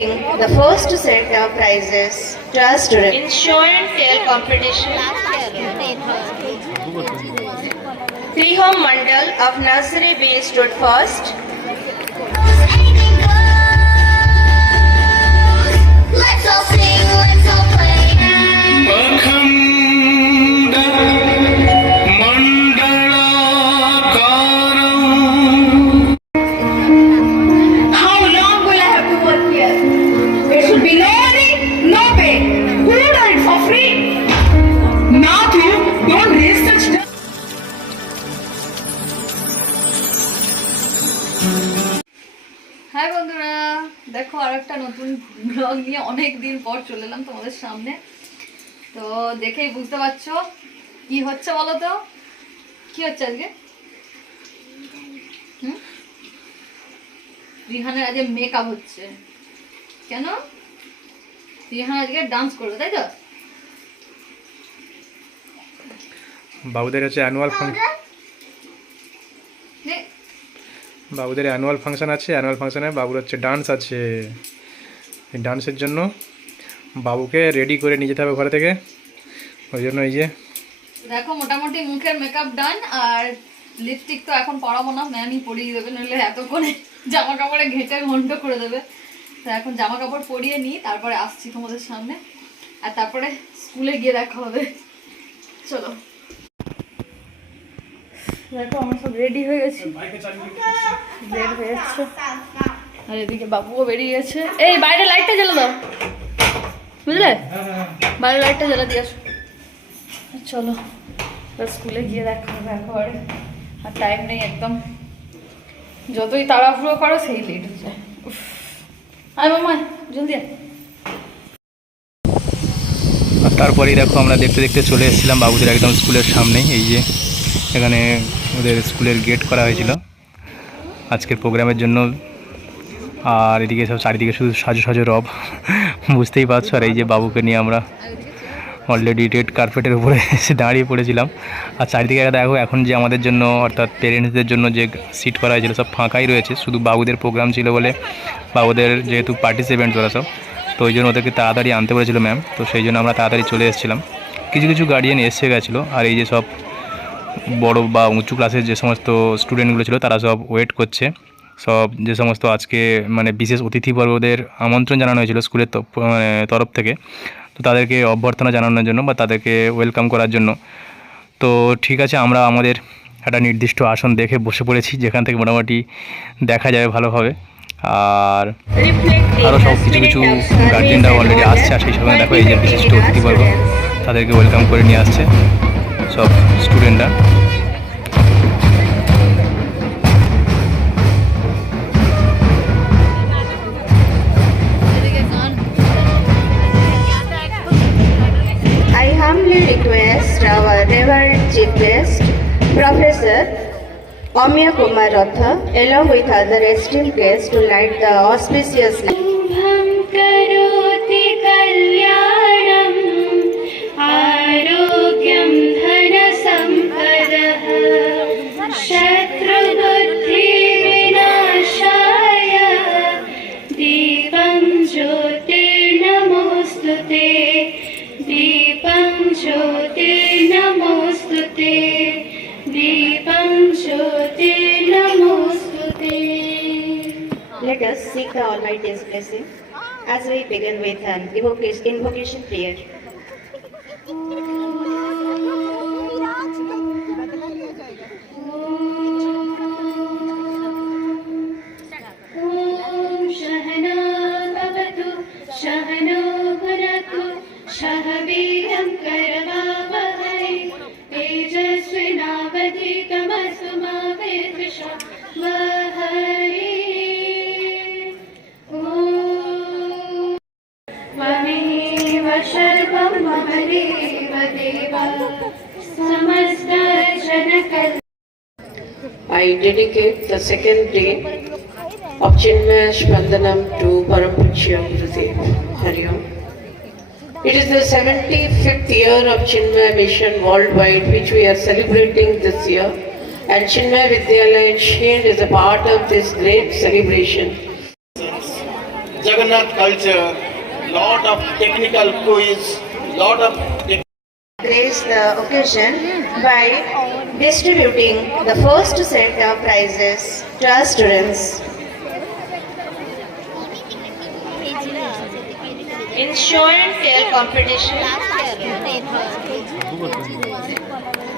The first set of prizes just in show and tell competition. Trihom Mandal of Nursery B stood first. Let's all sing, let's all play. How long will I have to work here? There should be no money, no pay. Who will do it for free? Not you. Don't raise such. Hi বন্ধুরা, দেখো আরেকটা নতুন ব্লগ নিয়ে অনেক দিন পর চলে এলাম তোমাদের সামনে। তো দেখেই বুঝতে পারছো কি হচ্ছে, বলো তো কি হচ্ছে আজকে? রিহানের আজকে মেকআপ হচ্ছে। কেন? রিহান আজকে ডান্স করবে, তাই তো? বাবুদের হচ্ছে অ্যানুয়াল ফাংশন, বাবুদের অ্যানুয়াল ফাংশন আছে। অ্যানুয়াল ফাংশনে বাবুর হচ্ছে ডান্স আছে। এই ডান্সের জন্য বাবুকে রেডি করে নিয়ে যেতে হবে ঘরে থেকে। ওই জন্য এই যে দেখো মোটামুটি মুখের মেকআপ ডান, আর লিপস্টিক তো এখন পরাবো না, ম্যামই পরিয়ে দেবে, নইলে এতক্ষণে জামা কাপড়ে ঘেঁটে ঘন্ট করে দেবে। তো এখন জামা কাপড় পরিয়ে নিই, তারপরে আসছি তোমাদের সামনে, আর তারপরে স্কুলে গিয়ে দেখা হবে। চলো, দেখো আমরা সব রেডি হয়ে গেছি, বের হয়ে যাচ্ছে, আর এদিকে বাবুও বেরিয়ে গেছে। এই বাইরে লাইটটা জ্বালা দাও, বুঝলে? বাইরে লাইটটা জ্বালা দিয়ে আসো। চলো স্কুলে গিয়ে দেখা হবে একবারে, আর টাইম নেই একদম। যতই তাড়াহুড়ো করো সেই লেট হয়ে যায়। আয় মামা, জলদি আয়। আর তারপরেই দেখো আমরা দেখতে দেখতে চলে এসেছিলাম বাবুদের একদম স্কুলের সামনেই। এই যে এখানে ওদের স্কুলের গেট করা হয়েছিল আজকের প্রোগ্রামের জন্য। আর এদিকে সব চারিদিকে শুধু সাজো সাজো রব, বুঝতেই পারছো। আর এই যে বাবুকে নিয়ে আমরা অলরেডি রেড কার্পেটের উপরে এসে দাঁড়িয়ে পড়েছিলাম। আর চারিদিকে দেখো এখন যে আমাদের জন্য অর্থাৎ পেরেন্টসদের জন্য যে সিট করা হয়েছিল সব ফাঁকাই রয়েছে, শুধু বাবুদের প্রোগ্রাম ছিল বলে, বাবুদের যেহেতু পার্টিসিপেন্ট ওরা সব, তো ওই জন্য ওদেরকে তাড়াতাড়ি আনতে বলেছিল ম্যাম। তো সেই জন্য আমরা তাড়াতাড়ি চলে এসেছিলাম। কিছু কিছু গার্ডিয়ান এসে গেছিলো, আর এই যে সব বড় বা উঁচু ক্লাসের যে সমস্ত স্টুডেন্টগুলো ছিল তারা সব ওয়েট করছে। সব যে সমস্ত আজকে মানে বিশেষ অতিথিবর্গদের আমন্ত্রণ জানানো হয়েছিল স্কুলের তরফ থেকে, তো তাদেরকে অভ্যর্থনা জানানোর জন্য বা তাদেরকে ওয়েলকাম করার জন্য। তো ঠিক আছে, আমরা আমাদের একটা নির্দিষ্ট আসন দেখে বসে পড়েছি, যেখান থেকে মোটামুটি দেখা যাবে ভালোভাবে। আর আরও সব কিছু কিছু গার্জেনরাও অলরেডি আসছে, আর সেই সময় দেখো এই যে বিশিষ্ট অতিথিবর্গ তাদেরকে ওয়েলকাম করে নিয়ে আসছে সব স্টুডেন্টরা। I humbly request our Reverend Chief Guest, Professor Amya Kumar Ratha, along with other esteemed guests, to light the auspicious lamp. करोति कल्याणम् आरोग्यं धनसम्पदः शत्रुबुद्धिविनाशाय दीपं ज्योतिर्नमोऽस्तुते दीपं ज्योतिर्नमोऽस्तुते दीपं ज्योतिर्नमोऽस्तुते. Let us seek the Almighty's blessing as we begin with an invocation prayer. शहना भवतु शहनो भुनक्तु शह वीर्यं करवावहै तेजस्विनावधीतमस्तु मा विद्विषावहै। त्वमेव सर्वं ममदेव देव समस्तजनकल्. I dedicate the second day of Chinmaya Spandanam to Parampujya Gurudev. Hari Om. It is the 75th year of Chinmaya Mission worldwide, which we are celebrating this year, and Chinmaya Vidyalaya in Shind is a part of this great celebration. Jagannath culture, lot of technical quiz, lot of Grace the occasion by distributing the first set of prizes to our students. In show and tell competition,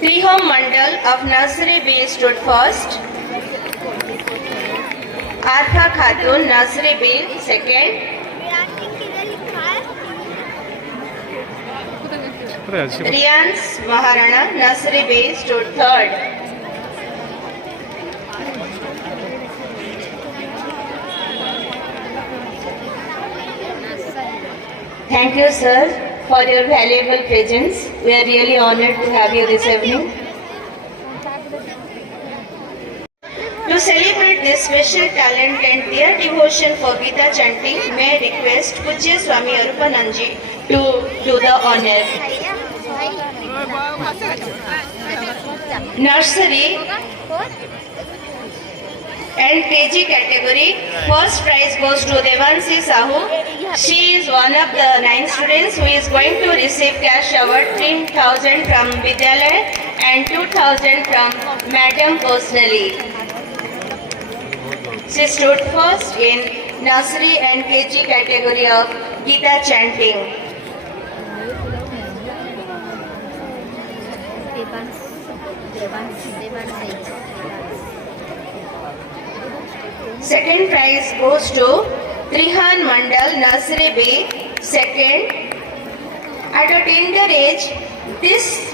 Trihom Mandal of Nursery B stood first. Arfa Khatun, Nursery B, second. Riyans Maharana, Nursery B, stood third. Thank you, sir, for your valuable presence. We are really honored to have you this evening. To celebrate this special talent and their devotion for Gita chanting, may I request Pujya Swami Arupananji to do the honor. Nursery and KG category, first prize goes to Devansi Sahu. She is one of the 9 students who is going to receive cash award 3,000 from Vidyalaya and 2,000 from Madam personally. She stood first in nursery and KG category of Gita chanting. Second prize goes to Trihan Mandal, Nursery B, second. At a tender age, this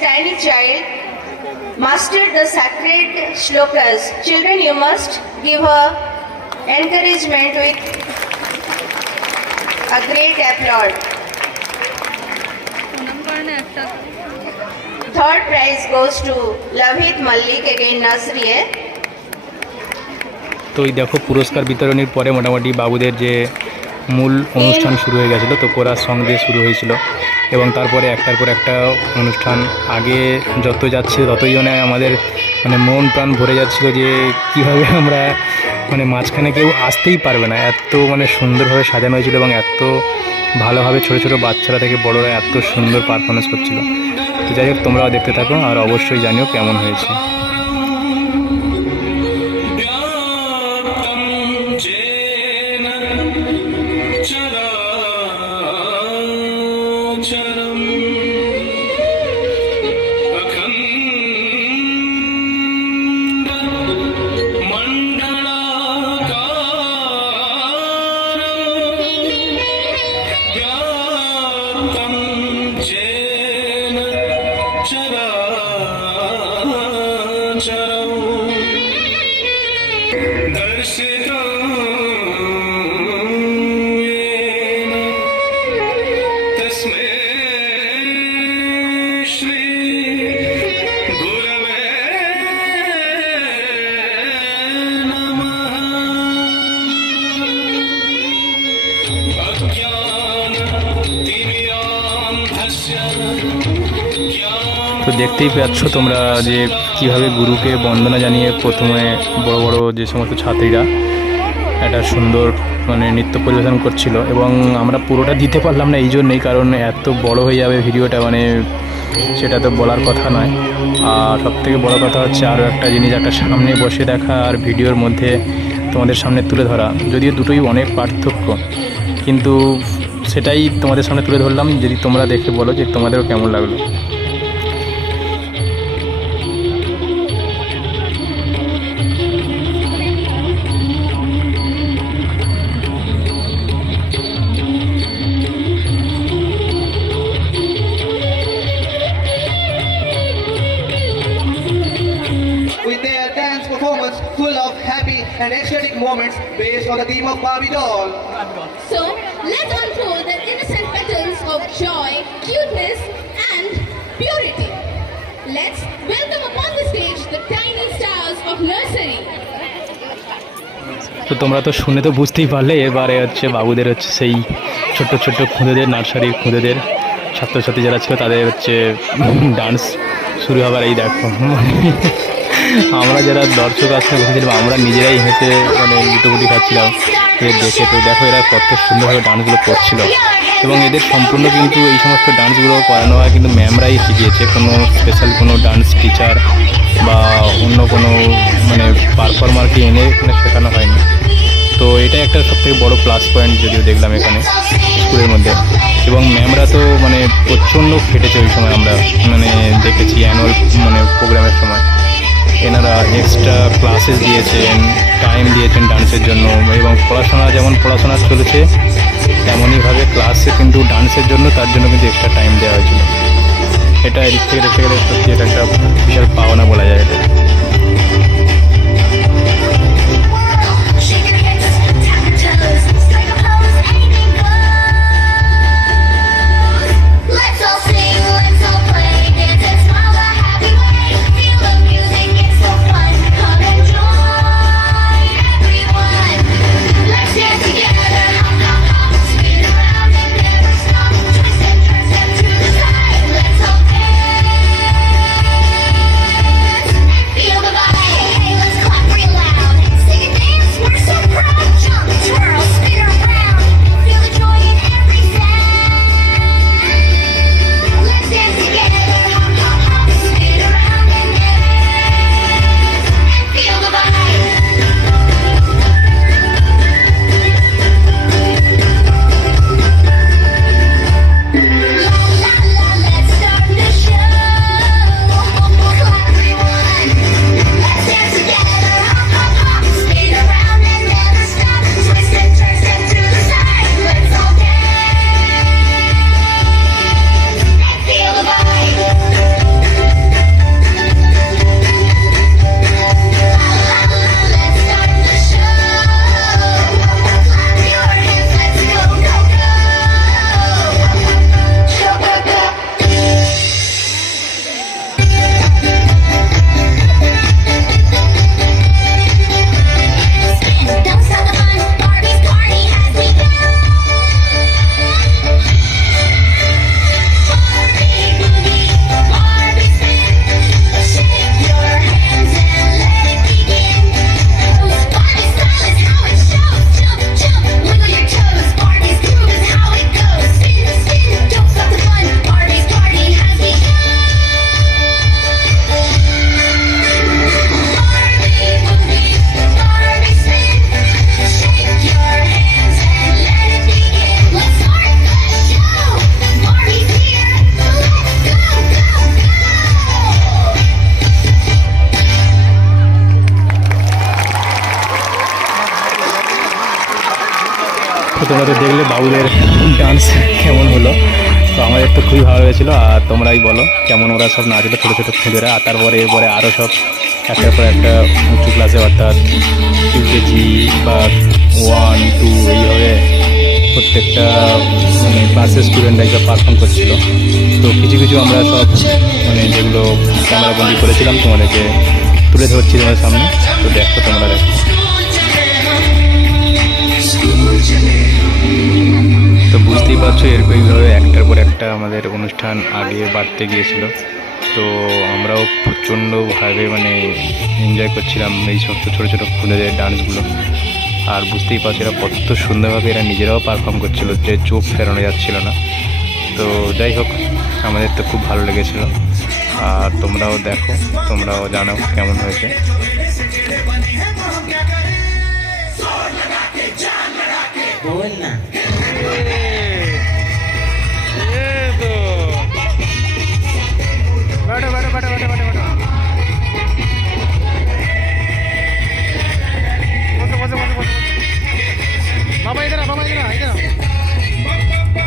tiny child mastered the sacred shlokas. Children, you must give her encouragement with a great applaud. Third prize goes to Lavit Malik, again nursery A. তো এই দেখো পুরস্কার বিতরণের পরে মোটামুটি বাবুদের যে মূল অনুষ্ঠান শুরু হয়ে গেছিলো, তো কোরাস সং দিয়ে শুরু হয়েছিল এবং তারপরে একটার পর একটা অনুষ্ঠান আগে যত যাচ্ছে ততই মানে আমাদের মানে মন প্রাণ ভরে যাচ্ছিলো যে কীভাবে আমরা মানে মাঝখানে কেউ আসতেই পারবে না, এত মানে সুন্দরভাবে সাজানো হয়েছিল এবং এত ভালোভাবে ছোটো ছোটো বাচ্চারা থেকে বড়রা এত সুন্দর পারফরমেন্স করছিল। তো যাই হোক, তোমরাও দেখতে থাকো আর অবশ্যই জানিও কেমন হয়েছে। তো দেখতেই পাচ্ছ তোমরা যে কিভাবে গুরুকে বন্দনা জানিয়ে প্রথমে বড় বড় যে সমস্ত ছাত্রীরা একটা সুন্দর মানে নৃত্য পরিবেশন করছিল এবং আমরা পুরোটা দিতে পারলাম না এই জন্যই, কারণ এত বড় হয়ে যাবে ভিডিওটা, মানে সেটা তো বলার কথা নয়। আর সবথেকে বড় কথা হচ্ছে আরও একটা জিনিস, একটা সামনে বসে দেখা আর ভিডিওর মধ্যে তোমাদের সামনে তুলে ধরা, যদিও দুটোই অনেক পার্থক্য, কিন্তু সেটাই তোমাদের সামনে তুলে ধরলাম। যদি তোমরা দেখে বলো যে তোমাদেরও কেমন লাগলো। With their dance performance full of happy and ecstatic moments based on the theme of Barbie doll. So, let's unfold the innocent petals of joy, cuteness, and purity. Let's welcome upon the stage the tiny stars of nursery. তো তোমরা তো শুনে তো বুঝতেই পারলে, এবারে হচ্ছে বাবুদের হচ্ছে সেই ছোট্ট ছোট্ট খুদেদের, নার্সারির খুদেদের ছাত্রছাত্রী যারা ছিল তাদের হচ্ছে ডান্স শুরু হবার। এই দেখো আমরা যারা দর্শক আসতে বসেছিলাম আমরা নিজেরাই হেঁটে মানে গুটোগুটি খাচ্ছিলাম এদের দেখে। তো দেখো এরা কত সুন্দরভাবে ডান্সগুলো করছিল এবং এদের সম্পূর্ণ কিন্তু এই সমস্ত ডান্সগুলো করানো হয় কিন্তু ম্যামরাই শিখিয়েছে, কোনো স্পেশাল কোনো ডান্স টিচার বা অন্য কোনো মানে পারফর্মারকে এনে এখানে শেখানো হয়নি। তো এটা একটা সবথেকে বড় প্লাস পয়েন্ট যদিও দেখলাম এখানে স্কুলের মধ্যে। এবং ম্যামরা তো মানে প্রচণ্ড খেটেছে ওই সময়, আমরা মানে দেখেছি অ্যানুয়াল মানে প্রোগ্রামের সময় এনারা এক্সট্রা ক্লাসেস দিয়েছেন, টাইম দিয়েছেন ডান্সের জন্য। এবং পড়াশোনা যেমন পড়াশোনা চলেছে তেমনইভাবে ক্লাসে কিন্তু ডান্সের জন্য তার জন্য কিন্তু এক্সট্রা টাইম দেওয়া হয়েছিল। এটা এদিক থেকে দেখতে গেলে সত্যি এটা একটা বিশাল পাওনা বলা যায় এটা। Let's all sing, let's all play, dance and smile the happy way. Feel the music, it's so fun. Come and join everyone. Let's dance together, hop, hop, hop. Spin around and never stop. Twist and turn, step to the side. Let's all dance. Feel the vibe. Hey, hey, let's clap real loud. Sing and dance, we're so proud. Jump, twirl, spin around. Feel the joy in every sound. Let's dance together, hop, hop, hop, spin around and dance, feel the vibe. La la la, let's start the show. Clap everyone. Let's dance together, hop, hop, hop, spin around and never stop. Twist and turn, step to the side. Let's all dance. Feel the vibe. La la la, let's start the show. Clap your hands, let's go, go, go. Go, go, go. Don't stop the fun, Barbie's party has begun. Barbie boogie, Barbie spin. Shake your hands and let it begin. Barbie style is how it shows. Jump, jump, wiggle your toes. Barbie's groove is how it goes. Spin, spin, don't stop the fun. Barbie's party has begun. Barbie boogie, Barbie spin. Shake your hands and let it begin. Let's start the show. Barbie's here. Let's go, go, go. তো তোমরা তো দেখলে বাবুদের ডান্স কেমন হলো। তো আমাদের তো খুবই ভালো লেগেছিলো। আর তোমরাই বলো কেমন ওরা সব নাচলো, ছোটো ছোটো খুদেরা। আর তারপরে এরপরে আরও সব একটার পর একটা উঁচু ক্লাসে অর্থাৎ ইউকেজি বা 1, 2 এইভাবে প্রত্যেকটা মানে ক্লাসের স্টুডেন্টরা একটা পারফর্ম করছিলো। তো কিছু কিছু আমরা সব মানে যেগুলো ক্যামেরা বন্দি করেছিলাম তোমাদেরকে তুলে ধরছি তোমাদের সামনে। তো দেখো তোমরা দেখো। তো বুঝতেই পারছো এইভাবে একটার পর একটা আমাদের অনুষ্ঠান আগে বাড়তে গিয়েছিল। তো আমরাও প্রচণ্ডভাবে মানে এনজয় করছিলাম এই সমস্ত ছোটো ছোটো খুদেদের ডান্সগুলো। আর বুঝতেই পারছো এরা কত সুন্দরভাবে এরা নিজেরাও পারফর্ম করছিল যে চোখ ফেরানো যাচ্ছিল না। তো যাই হোক আমাদের তো খুব ভালো লেগেছিলো। আর তোমরাও দেখো, তোমরাও জানাও কেমন হয়েছে।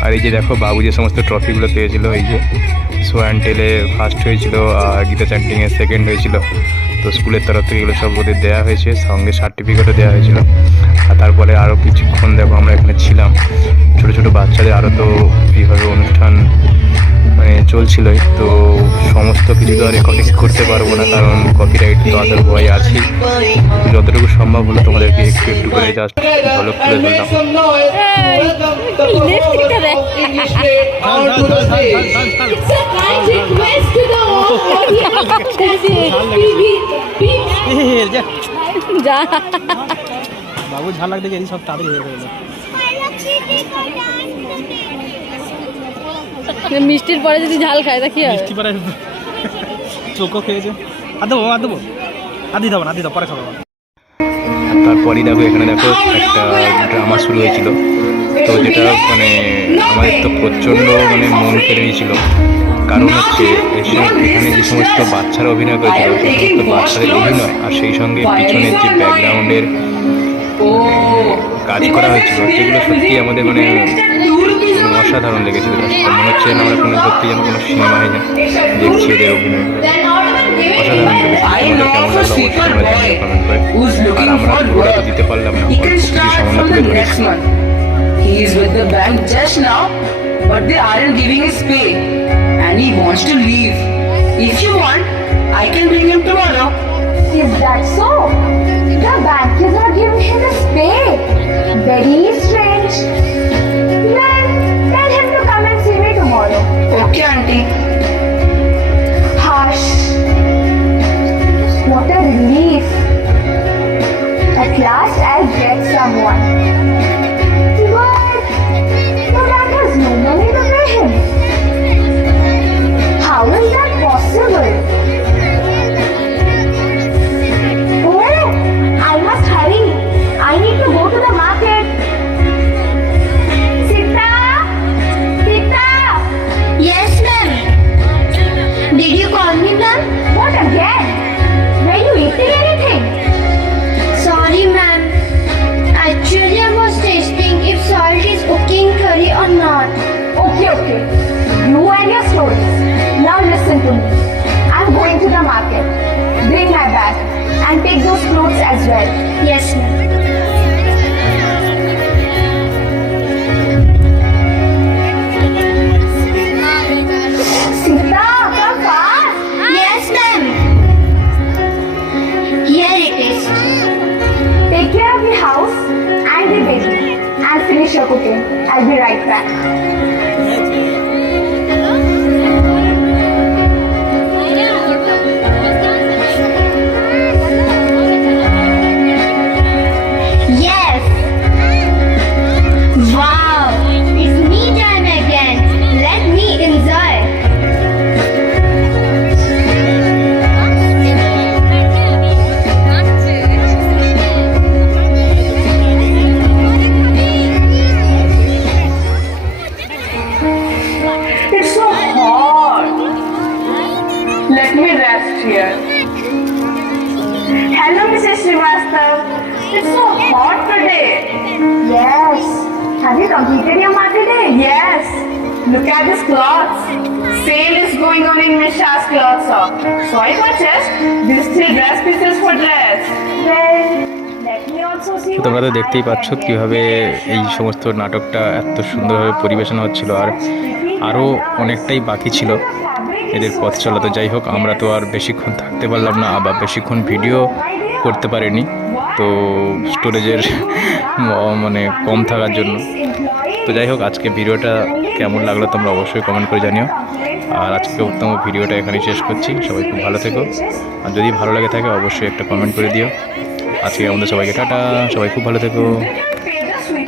আর এই যে দেখো বাবু যে সমস্ত ট্রফিগুলো পেয়েছিল, এই যে শো অ্যান্ড টেলে ফার্স্ট হয়েছিল আর গীতা চ্যান্টিংয়ে সেকেন্ড হয়েছিল। তো স্কুলের তরফ থেকে এগুলো সব ওদের দেওয়া হয়েছে, সঙ্গে সার্টিফিকেটও দেওয়া হয়েছিল। আর তারপরে আরও কিছুক্ষণ দেখো আমরা এখানে ছিলাম, ছোটো ছোটো বাচ্চাদের আরও তো এইভাবে অনুষ্ঠান মানে চলছিলই, তো সমস্ত কিছু তো রেকর্ডিং করতে পারবো না, কারণ কপিরাইট তো আসার ভয় আছে। যতটুকু সম্ভব হলো তোমাদেরকে একটু একটু করে জাস্ট ঝলক তুলে ধরলাম। It's a kind request to the all audience. যা বাবু ঝাল লাগতে গেছি সব তাড়াতাড়ি হয়ে গেল। মিষ্টির পরে যদি ঝাল খায় তা কি হবে? মিষ্টি পরে চোখও খেয়েছে। আর দেবো আর দিতে হবে না, দিতে পরে খাবো। তারপরই দেখো এখানে দেখো একটা ড্রামা শুরু হয়েছিল, তো যেটা মানে আমাদের তো প্রচণ্ড মানে মন কেড়ে নিয়েছিল। কারণ হচ্ছে এখানে যে সমস্ত বাচ্চারা অভিনয় করেছিল সেই সমস্ত বাচ্চাদের অভিনয় আর সেই সঙ্গে পিছনের যে ব্যাকগ্রাউন্ডের কাজ করা হয়েছিল সেগুলো সত্যি আমাদের মানে অসাধারণ লেগেছিল। মনে হচ্ছে যেন আমরা কোনো সত্যি যেন কোনো সিনেমায় দেখছি এদের অভিনয়, অসাধারণ লেগেছে। তোমাদের কেমন লাগলো অবশ্যই তোমরা জানিও কমেন্ট করে। আর আমরা পুরোটা তো দিতে পারলাম না, অল্প কিছু সামান্য তুলে ধরেছি। He is with the bank just now, but they aren't giving his pay, and he wants to leave. If you want, I can bring him tomorrow. Is that so? The bank is not giving him his pay. Very strange. Then tell him to come and see me tomorrow. Okay, auntie. Hush. What a relief. At last I'll get someone. But the bank has no money to pay him. How is that possible? Oh, I must hurry. I need to go to the market. Sita! Sita! Yes, ma'am. Did you call me, ma'am? What again? Were you eating anything? Sorry, ma'am. Actually, I was testing if salt is cooking curry or not. Okay. You and your stories. Now listen to me. I'm going to the market. Bring my bag and take those clothes as well. Yes, ma'am. Sita, come fast. Yes, ma'am. Here it is. Take care of the house and the baby and finish your cooking. I'll be right back. Yes. Wow. It's me time again. Let me enjoy. It's so hot. Let me rest here. Hello, Mrs. Srivastav. It's so hot today. Yes. Have you completed your market day? Yes. Look at these clothes. Sale is going on in Misha's clothes shop. So I purchased these 3 dress pieces for dress. Well, let me also see. তো তোমরা তো what দেখতেই I পাচ্ছ can do. কীভাবে এই সমস্ত নাটকটা এত সুন্দরভাবে পরিবেশনা হচ্ছিল, আর আরও অনেকটাই বাকি ছিল এদের পথ চলা। তো যাই হোক, আমরা তো আর বেশিক্ষণ থাকতে পারলাম না, আবার বেশিক্ষণ ভিডিও করতে পারিনি, তো স্টোরেজের মানে কম থাকার জন্য। তো যাই হোক, আজকে ভিডিওটা কেমন লাগলো তোমরা অবশ্যই কমেন্ট করে জানিও। আর আজকে উত্তম ভিডিওটা এখানেই শেষ করছি। সবাই খুব ভালো থেকো, আর যদি ভালো লাগে থাকে অবশ্যই একটা কমেন্ট করে দিও। আজকে আমাদের সবাইকে টাটা, সবাই খুব ভালো থেকো।